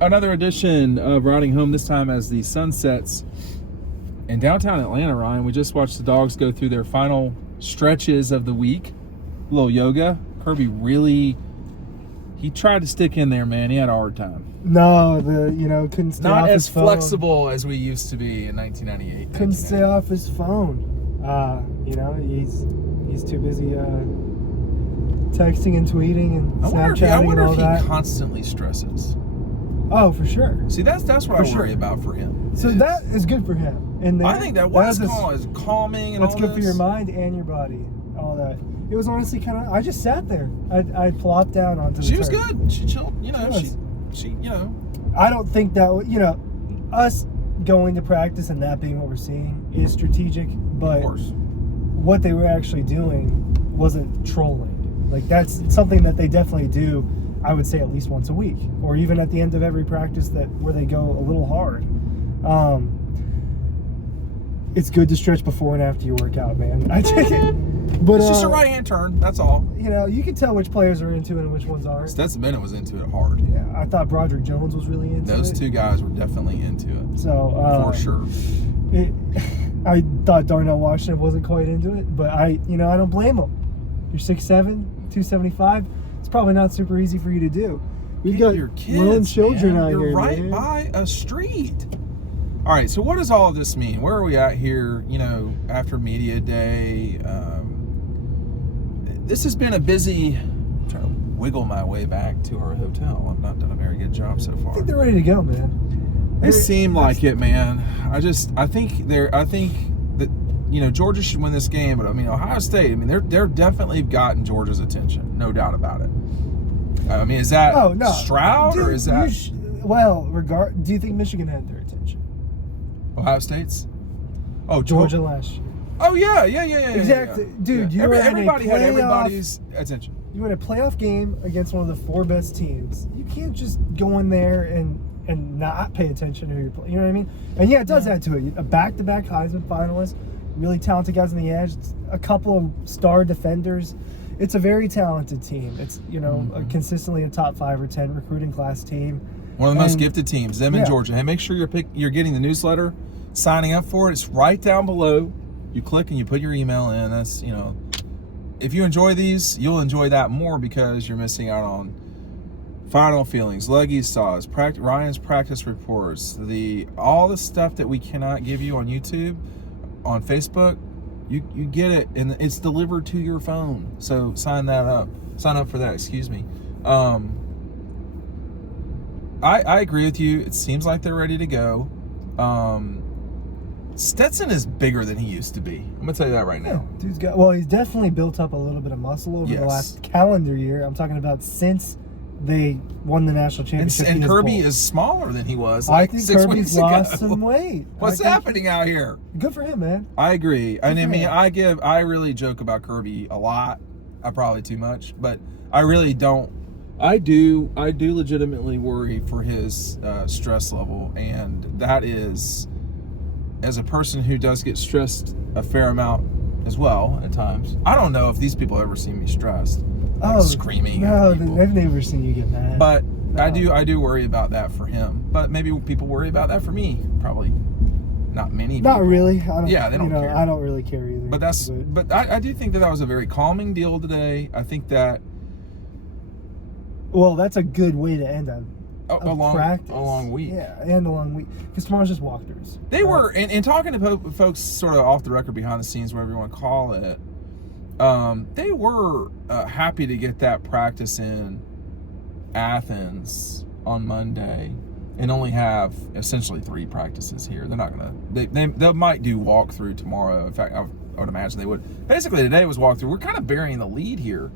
Another edition of Riding Home, this time as the sun sets in downtown Atlanta, Ryan. We just watched the Dawgs go through their final stretches of the week. A little yoga. Kirby really, he tried to stick in there, man. He had a hard time. No, couldn't stay Not off as his phone. Flexible as we used to be in 1998. Couldn't stay off his phone. He's too busy texting and tweeting and Snapchatting I wonder and all if that. he constantly stresses. Oh, for sure. See, that's what I worry about for him. So that is good for him. And I think that is calming and that's all good this. for your mind and your body. All that. It was honestly kind of. I just sat there. I plopped down onto the She was turf. good. She chilled. She I don't think that us going to practice and that being what we're seeing is strategic, but of course. What they were actually doing wasn't trolling. Like, that's something that they definitely do, I would say, at least once a week, or even at the end of every practice where they go a little hard. It's good to stretch before and after your workout, man. I take it. But it's just a right-hand turn, that's all. You can tell which players are into it and which ones aren't. Stetson Bennett was into it hard. Yeah, I thought Broderick Jones was really into it. Those two guys were definitely into it. So for sure. I thought Darnell Washington wasn't quite into it, but I don't blame him. You're 6'7", 275. It's probably not super easy for you to do. We've got your kids, grown children out You're here, right man. by a street. All right, so what does all of this mean? Where are we at here, after media day? This has been a busy... I'm trying to wiggle my way back to our hotel. I've not done a very good job so far. I think they're ready to go, man. They seem like it, man. I think that Georgia should win this game, but Ohio State, they're definitely gotten Georgia's attention, no doubt about it. Is that Stroud or is that? Do you think Michigan had their attention? Ohio State's? Oh, Georgia last year. Oh yeah. Exactly, dude. Yeah. Everybody had playoff, everybody's attention. You win a playoff game against one of the 4 best teams. You can't just go in there and not pay attention to who you're playing. You know what I mean? And yeah, it does add to it. A back-to-back Heisman finalist, really talented guys on the edge, a couple of star defenders. It's a very talented team. It's consistently a top 5 or 10 recruiting class team. One of the most gifted teams, them in Georgia. Hey, make sure you're getting the newsletter, signing up for it. It's right down below. You click and you put your email in. That's if you enjoy these, you'll enjoy that more because you're missing out on final feelings, Leggy's saws, Ryan's practice reports, all the stuff that we cannot give you on YouTube, on Facebook. You get it, and it's delivered to your phone. So sign up for that. Excuse me. I agree with you. It seems like they're ready to go. Stetson is bigger than he used to be. I'm gonna tell you that right now. Yeah, he's definitely built up a little bit of muscle over the last calendar year. I'm talking about since they won the national championship. And Kirby is smaller than he was. I think 6 Kirby's weeks lost ago. some weight. What's happening out here? Good for him, man. I agree. I really joke about Kirby a lot. Probably too much, but I really don't. I do legitimately worry for his stress level, and that is, as a person who does get stressed a fair amount as well at times. I don't know if these people ever see me stressed, screaming. No, at people. they've never seen you get mad. But no. I do worry about that for him. But maybe people worry about that for me. Probably not many. Not people. really. They don't care. I don't really care either. But I do think that was a very calming deal today. I think that. Well, that's a good way to end a long week. Yeah, and a long week. Because tomorrow's just walkthroughs. They were, and talking to folks sort of off the record, behind the scenes, whatever you want to call it, they were happy to get that practice in Athens on Monday and only have essentially 3 practices here. They're not going to, they might do walkthrough tomorrow. In fact, I would imagine they would. Basically, today was walkthrough. We're kind of burying the lead here.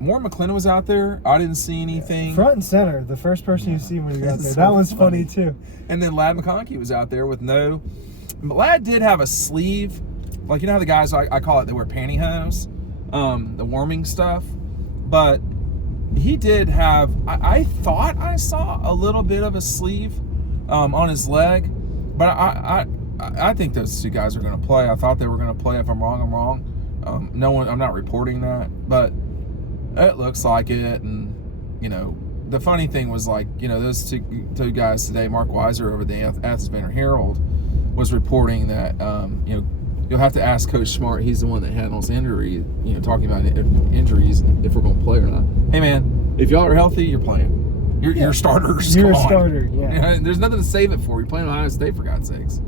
More McClendon was out there. I didn't see anything. Front and center, the first person you see when you got there. That was funny too. And then Ladd McConkey was out there with no. Ladd did have a sleeve, like how the guys I call it, they wear pantyhose, the warming stuff. But he did have. I thought I saw a little bit of a sleeve on his leg, but I think those 2 guys are going to play. I thought they were going to play. If I'm wrong, I'm wrong. I'm not reporting that, but it looks like it, and the funny thing was, like, you know, those two guys today, Mark Weiser over the Athens Banner Herald was reporting that, you know, you'll have to ask Coach Smart. He's the one that handles injury, you know, talking about injuries, if we're going to play or not. Hey, man, if y'all are healthy, you're playing. You're starters. You're Come a on. starter, yeah. You know, there's nothing to save it for. You're playing Ohio State, for God's sakes.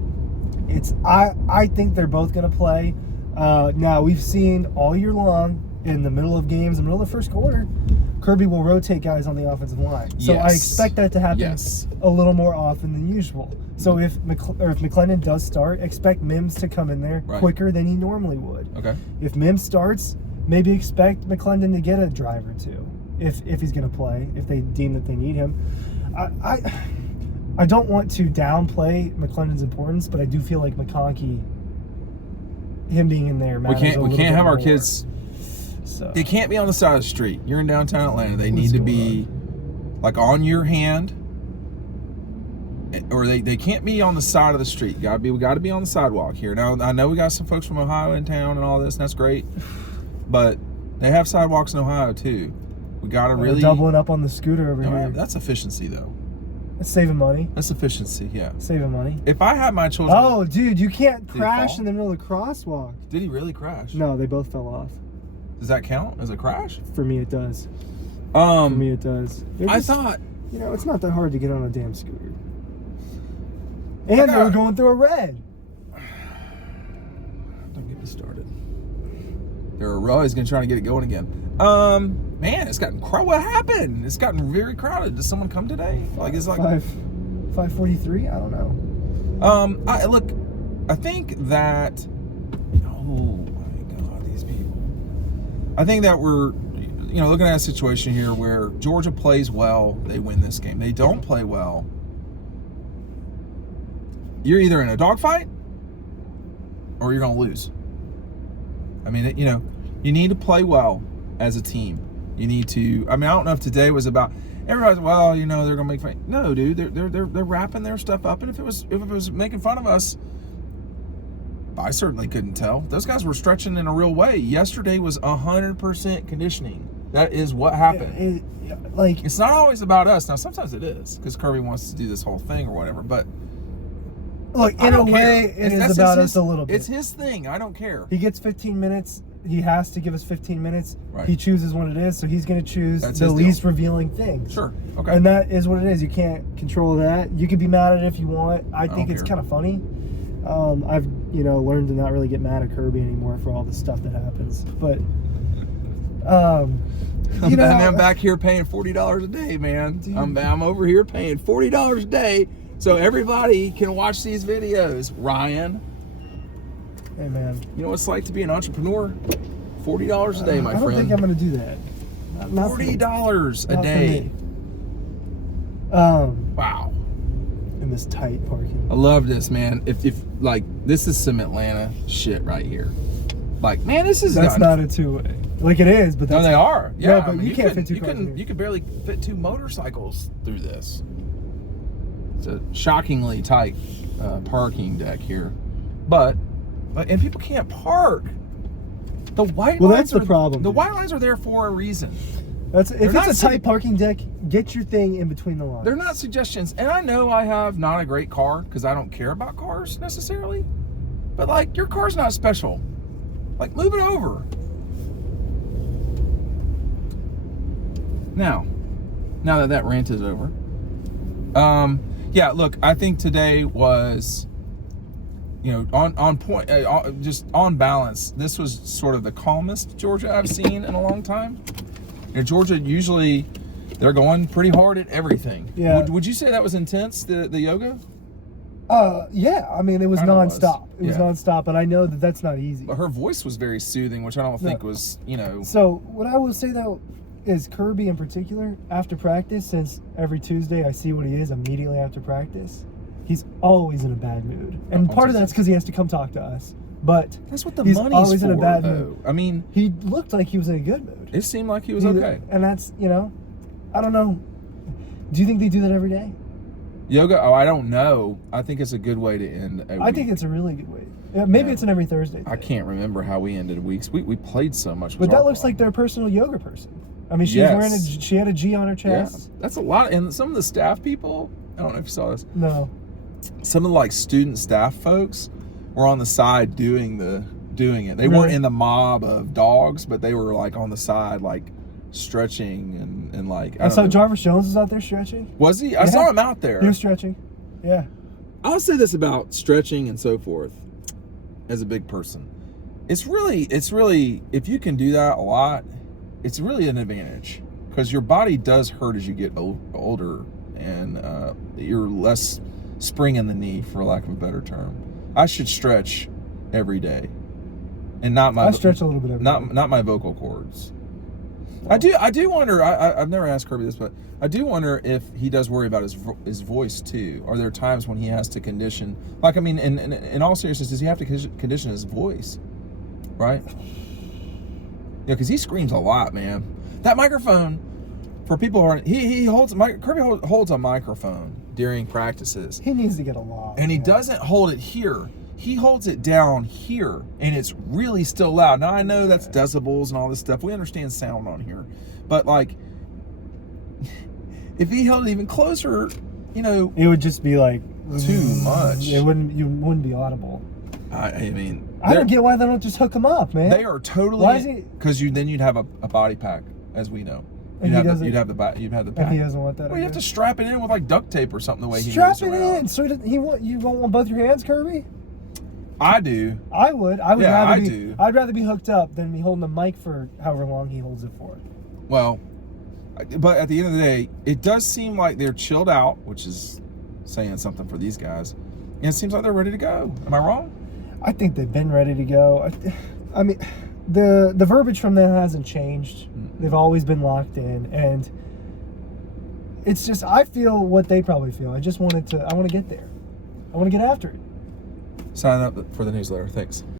I think they're both going to play. Now, we've seen all year long, in the middle of games, in the middle of the first quarter, Kirby will rotate guys on the offensive line. So I expect that to happen a little more often than usual. So if McClendon does start, expect Mims to come in there quicker than he normally would. Okay. If Mims starts, maybe expect McClendon to get a drive or two if he's going to play, if they deem that they need him. I don't want to downplay McClendon's importance, but I do feel like McConkey, him being in there matters. We can't have our kids. So. They can't be on the side of the street. You're in downtown Atlanta. They need to be like on your hand, or they can't be on the side of the street. We got to be on the sidewalk here. Now I know we got some folks from Ohio in town and all this, and that's great, but they have sidewalks in Ohio too. We got to really doubling up on the scooter over here. That's efficiency though. That's saving money. That's efficiency, yeah. Saving money. If I had my children, oh dude, you can't crash in the middle of the crosswalk. Did he really crash? No, they both fell off. Does that count as a crash? For me, it does. For me, it does. I thought, you know, it's not that hard to get on a damn scooter. And they were going through a red. Don't get me started. They're always going to try to get it going again. Man, it's gotten crowded. What happened? It's gotten very crowded. Did someone come today? Like, it's like 5:43. I don't know. I think that. I think that we're, you know, looking at a situation here where Georgia plays well, they win this game. They don't play well, you're either in a dogfight or you're going to lose. I mean, you know, you need to play well as a team. You need to. I mean, I don't know if today was about everybody's. Well, you know, they're going to make fun. No, dude, they're wrapping their stuff up, and if it was making fun of us, I certainly couldn't tell. Those guys were stretching in a real way. Yesterday was 100% conditioning. That is what happened. It's not always about us. Now, sometimes it is because Kirby wants to do this whole thing or whatever. But look, in a way, it is about us a little bit. It's his thing. I don't care. He gets 15 minutes. He has to give us 15 minutes. Right. He chooses what it is, so he's going to choose the least revealing things. Sure. Okay. And that is what it is. You can't control that. You can be mad at it if you want. I think it's kind of funny. I've learned to not really get mad at Kirby anymore for all the stuff that happens. But I'm back here paying $40 a day, man. Dude. I'm over here paying $40 a day so everybody can watch these videos. Ryan, hey man, you know what it's like to be an entrepreneur? $40 a day, my friend. I don't think I'm going to do that. Not $40 a day. Wow. In this tight parking. I love this, man. If like, this is some Atlanta shit right here. Like, man, that's not a two-way. Like, it is, but that's no, they are. Yeah, no, but you can't fit two cars in here. You could barely fit two motorcycles through this. It's a shockingly tight parking deck here, but and people can't park. The white lines. That's the problem. The white lines are there for a reason. If it's a tight parking deck, get your thing in between the lines. They're not suggestions. And I know I have not a great car because I don't care about cars necessarily. But, like, your car's not special. Like, move it over. Now that rant is over. Yeah, look, I think today was, on point, just on balance. This was sort of the calmest Georgia I've seen in a long time. Georgia usually, they're going pretty hard at everything. Yeah. Would you say that was intense, the yoga? Yeah. I mean, it was nonstop. It was nonstop, and I know that that's not easy. But her voice was very soothing, which I don't think was, So what I will say though is Kirby in particular, after practice, since every Tuesday I see what he is immediately after practice, he's always in a bad mood, and part of that's because he has to come talk to us. But that's what the he's money's always for, in a bad though. mood. I mean, he looked like he was in a good mood. It seemed like he was okay. And that's, I don't know. Do you think they do that every day? Yoga? Oh, I don't know. I think it's a good way to end a week. I think it's a really good way. Maybe it's an every Thursday thing. I can't remember how we ended weeks. We played so much. But that looks like their personal yoga person. I mean, she was wearing Yes. she had a G on her chest. Yeah, that's a lot. And some of the staff people, I don't know if you saw this. No. Some of the like student staff folks were on the side doing it. They Really? weren't in the mob of dogs, but they were like on the side, like stretching and like. I saw Jarvis Jones was out there stretching. Was he? I saw him out there. He was stretching. Yeah. I'll say this about stretching and so forth. As a big person, it's really if you can do that a lot, it's really an advantage because your body does hurt as you get older, and you're less spring in the knee, for lack of a better term. I should stretch every day, and not my. I stretch a little bit every day. Not my vocal cords. I do wonder. I've never asked Kirby this, but I do wonder if he does worry about his voice too. Are there times when he has to condition? Like, I mean, in all seriousness, does he have to condition his voice? Right? Yeah, because he screams a lot, man. That microphone, for people who aren't, Kirby holds a microphone during practices. He needs to get a lot. And he doesn't hold it here. He holds it down here, and it's really still loud. Now, I know that's decibels and all this stuff. We understand sound on here. But, like, if he held it even closer, you know... It would just be, like... Too much. You wouldn't be audible. I mean... I don't get why they don't just hook him up, man. They are totally... Why is he... Because then you'd have a body pack, as we know. You'd have the pack. And he doesn't want that. Well, you have to strap it in with, like, duct tape or something the way he strap moves it around. in. So you won't want both your hands, Kirby? I do. I would. Yeah, I'd rather be hooked up than be holding the mic for however long he holds it for. Well, but at the end of the day, it does seem like they're chilled out, which is saying something for these guys. And it seems like they're ready to go. Am I wrong? I think they've been ready to go. I mean, the verbiage from them hasn't changed. They've always been locked in, and it's just I feel what they probably feel. I want to get there. I want to get after it. Sign up for the newsletter. Thanks.